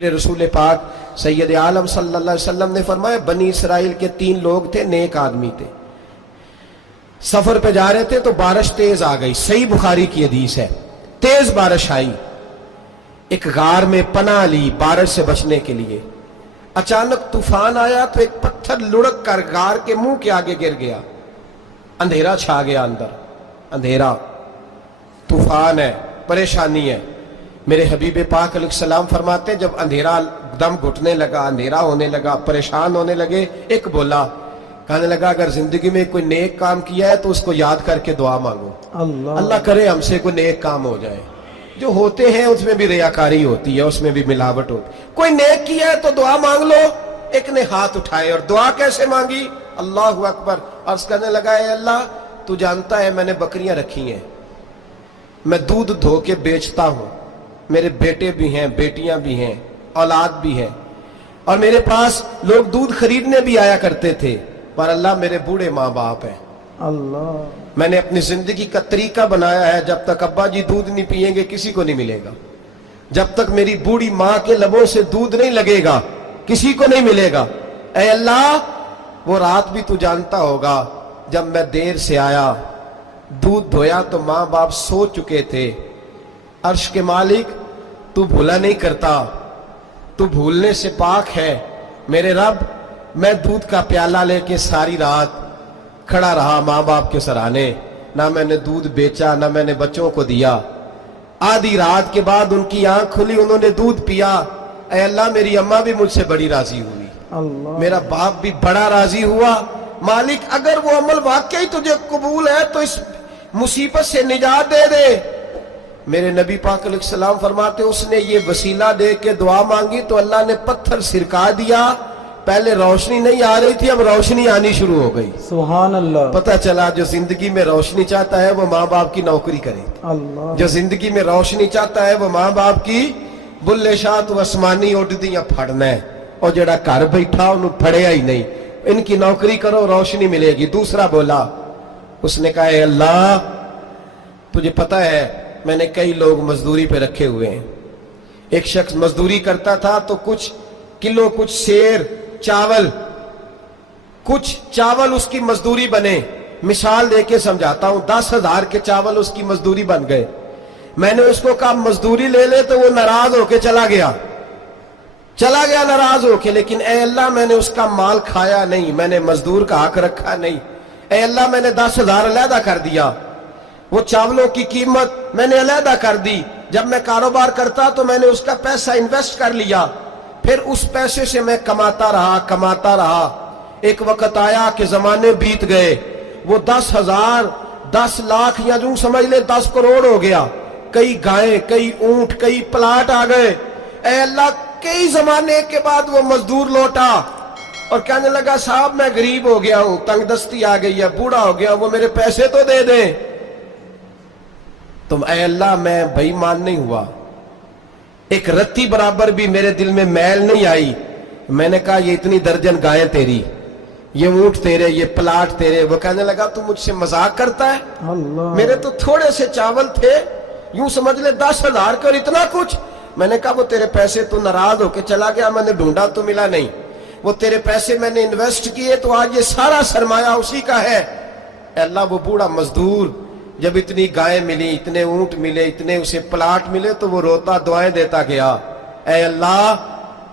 रसूल पाक सैयद आलम सल्लल्लाहु अलैहि वसल्लम ने फरमाया, बनी इसराइल के 3 लोग थे, नेक आदमी थे। सफर पे जा रहे थे तो बारिश तेज आ गई। सही बुखारी की हदीस है। तेज बारिश आई, एक गार में पनाह ली बारिश से बचने के लिए। अचानक तूफान आया तो एक पत्थर लुढ़क कर गार के मुंह के आगे गिर गया। अंधेरा छा गया अंदर, अंधेरा, तूफान है, परेशानी है। मेरे हबीब पाक अलैहिस्सलाम फरमाते, जब अंधेरा दम घुटने लगा, अंधेरा होने लगा, परेशान होने लगे, एक बोला, कहने लगा, अगर जिंदगी में कोई नेक काम किया है तो उसको याद करके दुआ मांगो। अल्लाह करे हमसे कोई नेक काम हो जाए। जो होते हैं उसमें भी रियाकारी होती है, उसमें भी मिलावट होती। कोई नेक किया है तो दुआ मांग लो। एक ने हाथ उठाए और दुआ कैसे मांगी? अल्लाहु अकबर। अर्ज करने लगा, है अल्लाह, तू जानता है मैंने बकरियां रखी हैं, मैं दूध धो के बेचता हूं, मेरे बेटे भी हैं, बेटियां भी हैं, औलाद भी है, और मेरे पास लोग दूध खरीदने भी आया करते थे, पर अल्लाह मेरे बूढ़े माँ बाप हैं। अल्लाह, मैंने अपनी जिंदगी का तरीका बनाया है, जब तक अब्बा जी दूध नहीं पिएंगे किसी को नहीं मिलेगा। जब तक मेरी बूढ़ी माँ के लबों से दूध नहीं लगेगा किसी को नहीं मिलेगा। ऐ अल्लाह, वो रात भी तू जानता होगा, जब मैं देर से आया, दूध धोया तो माँ बाप सो चुके थे। अर्श के मालिक, तू भूला नहीं करता, तू भूलने से पाक है। मेरे रब, मैं दूध का प्याला लेके सारी रात खड़ा रहा माँ बाप के सराहने, ना मैंने दूध बेचा, ना मैंने बच्चों को दिया। आधी रात के बाद उनकी आंख खुली, उन्होंने दूध पिया। ऐ अल्लाह, मेरी अम्मा भी मुझसे बड़ी राजी हुई, मेरा बाप भी बड़ा राजी हुआ। मालिक, अगर वो अमल वाकई तुझे कबूल है तो इस मुसीबत से निजात दे दे। मेरे नबी पाक अलैहिस्सलाम फरमाते, उसने ये वसीला दे के दुआ मांगी तो अल्लाह ने पत्थर सिरका दिया। पहले रोशनी नहीं आ रही थी, अब रोशनी आनी शुरू हो गई। सुभान अल्लाह। पता चला, जो जिंदगी में रोशनी चाहता है वो माँ बाप की नौकरी करे। अल्लाह। जो जिंदगी में रोशनी चाहता है वो माँ बाप की बुल्ले शाह तो आसमानी उड़दियां फड़ना है, और जड़ा घर बैठा उन्हें फड़िया ही नहीं। इनकी नौकरी करो, रोशनी मिलेगी। दूसरा बोला, उसने कहा, अल्लाह, तुझे पता है मैंने कई लोग मजदूरी पे रखे हुए हैं। एक शख्स मजदूरी करता था तो कुछ किलो, कुछ शेर चावल, कुछ चावल उसकी मजदूरी बने। मिसाल देके समझाता हूं, 10,000 के चावल उसकी मजदूरी बन गए। मैंने उसको कहा मजदूरी ले ले, तो वो नाराज होके चला गया नाराज होके। लेकिन ए अल्लाह, मैंने उसका माल खाया नहीं, मैंने मजदूर का हक रखा नहीं। ए अल्लाह, मैंने 10,000 अलहदा कर दिया, वो चावलों की कीमत मैंने अलहदा कर दी। जब मैं कारोबार करता तो मैंने उसका पैसा इन्वेस्ट कर लिया, फिर उस पैसे से मैं कमाता रहा। एक वक्त आया कि जमाने बीत गए, वो 10,000, 10 लाख या यूं समझ ले 10 करोड़ हो गया। कई गायें, कई ऊंट, कई प्लाट आ गए। ऐ अल्लाह, कई जमाने के बाद वो मजदूर लौटा और कहने लगा, साहब मैं गरीब हो गया हूं, तंगदस्ती आ गई है, बूढ़ा हो गया, वो मेरे पैसे तो दे दें। तुम ऐ अल्लाह, मैं बेईमान नहीं हुआ, एक रत्ती बराबर भी मेरे दिल में मैल नहीं आई। मैंने कहा, ये इतनी दर्जन गायें तेरी, ये ऊंट तेरे, ये प्लाट तेरे। वो कहने लगा, तू मुझसे मजाक करता है? मेरे तो थोड़े से चावल थे, यूं समझ ले 10,000 का, और इतना कुछ। मैंने कहा, वो तेरे पैसे, तू नाराज होके चला गया, मैंने ढूंढा तो मिला नहीं। वो तेरे पैसे मैंने इन्वेस्ट किए तो आज ये सारा सरमाया उसी का है। अल्लाह, वो बूढ़ा मजदूर जब इतनी गायें मिली, इतने ऊंट मिले, इतने उसे प्लाट मिले, तो वो रोता दुआएं देता गया, ऐ अल्लाह,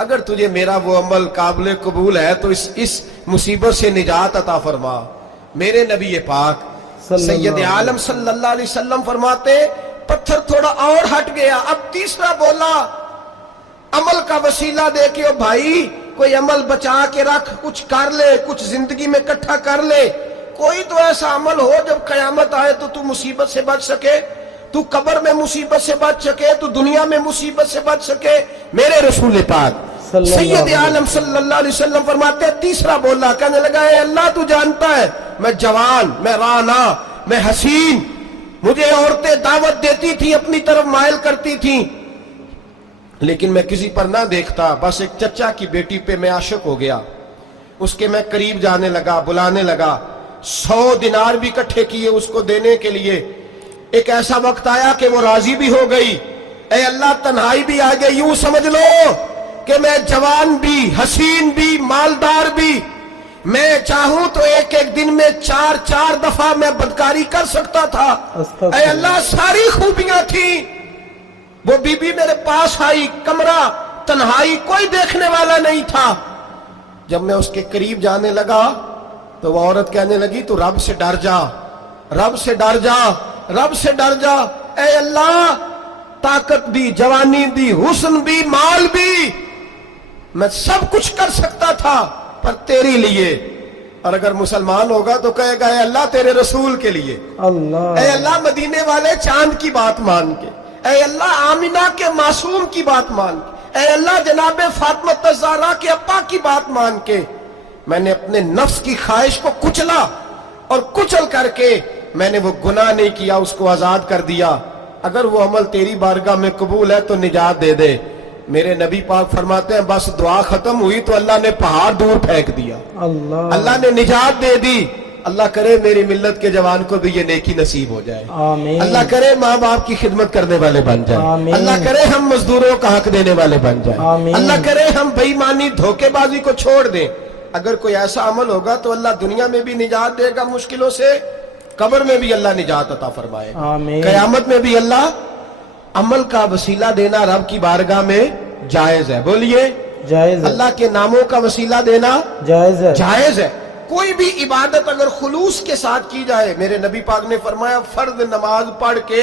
अगर तुझे मेरा वो अमल काबिल कबूल है तो इस मुसीबत से निजात अता फरमा। मेरे नबी पाक सैयद आलम सल्लल्लाहु अलैहि वसल्लम फरमाते, पत्थर थोड़ा और हट गया। अब तीसरा बोला, अमल का वसीला दे के, ओ भाई कोई अमल बचा के रख, कुछ कर ले, कुछ जिंदगी में इकट्ठा कर ले। कोई तो ऐसा अमल हो जब कयामत आए तो तू मुसीबत से बच सके, तू कब्र में मुसीबत से बच सके, तू दुनिया में मुसीबत से बच सके। मेरे रसूल पाक सैयद आलम सल्लल्लाहु अलैहि वसल्लम फरमाते, तीसरा बोला, कहने लगा, अल्लाह, तू जानता है मैं जवान, मैं राना, मैं हसीन, मुझे औरतें दावत देती थी, अपनी तरफ मायल करती थी, लेकिन मैं किसी पर ना देखता। बस एक चचा की बेटी पे मैं आशिक हो गया, उसके मैं करीब जाने लगा, बुलाने लगा। 100 दिनार भी इकट्ठे किए उसको देने के लिए। एक ऐसा वक्त आया कि वो राजी भी हो गई। ऐ अल्लाह, तन्हाई भी आ गई। यूं समझ लो کہ میں جوان بھی، حسین بھی، مالدار بھی، میں چاہوں تو ایک ایک دن میں 4 دفعہ میں بدکاری کر سکتا تھا۔ اے اللہ ساری خوبیاں تھیں، وہ بی بی میرے پاس آئی، کمرہ تنہائی، کوئی دیکھنے والا نہیں تھا۔ جب میں اس کے قریب جانے لگا تو وہ عورت کہنے لگی تو رب سے ڈر جا، رب سے ڈر جا، رب سے ڈر جا۔ اے اللہ طاقت بھی، جوانی بھی، حسن بھی، مال بھی، میں سب کچھ کر سکتا تھا پر تیری لیے۔ اور اگر مسلمان ہوگا تو کہے گا اے اللہ تیرے رسول کے لیے، اللہ اے اللہ مدینے والے چاند کی بات مان کے، اے اللہ آمینہ کے معصوم کی بات مان کے، اے اللہ جناب فاطمہ الزہرا کے ابا کی بات مان کے میں نے اپنے نفس کی خواہش کو کچلا، اور کچل کر کے میں نے وہ گناہ نہیں کیا، اس کو آزاد کر دیا۔ اگر وہ عمل تیری بارگاہ میں قبول ہے تو نجات دے دے۔ میرے نبی پاک فرماتے ہیں بس دعا ختم ہوئی تو اللہ نے پہاڑ دور پھینک دیا، اللہ نے نجات دے دی۔ اللہ کرے میری ملت کے جوان کو بھی یہ نیکی نصیب ہو جائے، آمین۔ اللہ کرے ماں باپ کی خدمت کرنے والے بن جائیں، آمین۔ اللہ کرے ہم مزدوروں کا حق دینے والے بن جائیں، آمین۔ اللہ کرے ہم بے ایمانی دھوکے بازی کو چھوڑ دیں۔ اگر کوئی ایسا عمل ہوگا تو اللہ دنیا میں بھی نجات دے گا مشکلوں سے، قبر میں بھی اللہ نجات عطا فرمائے گا، آمین۔ قیامت میں بھی اللہ عمل کا وسیلہ دینا رب کی بارگاہ میں جائز ہے، بولیے جائز ہے، اللہ کے ناموں کا وسیلہ دینا جائز ہے، جائز ہے۔ کوئی بھی عبادت اگر خلوص کے ساتھ کی جائے، میرے نبی پاک نے فرمایا فرض نماز پڑھ کے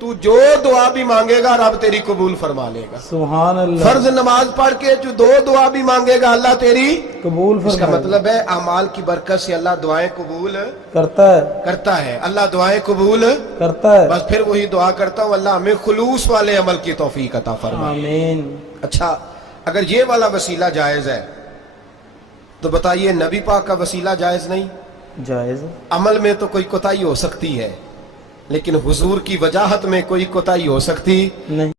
تو جو دعا بھی مانگے گا رب تیری قبول فرما لے گا۔ سبحان اللہ، فرض نماز پڑھ کے جو دعا بھی مانگے گا اللہ تیری قبول اس کا فرمائے، مطلب ہے اعمال کی برکت سے اللہ دعائیں قبول کرتا ہے، اللہ دعائیں قبول۔ ہے، بس پھر وہی دعا کرتا ہوں اللہ ہمیں خلوص والے عمل کی توفیق عطا فرمائے۔ آمین۔ اچھا اگر یہ والا وسیلہ جائز ہے تو بتائیے نبی پاک کا وسیلہ جائز نہیں؟ جائز ہے، عمل میں تو کوئی کوتاہی ہو سکتی ہے لیکن حضور کی وجاہت میں کوئی کوتاہی ہو سکتی نہیں۔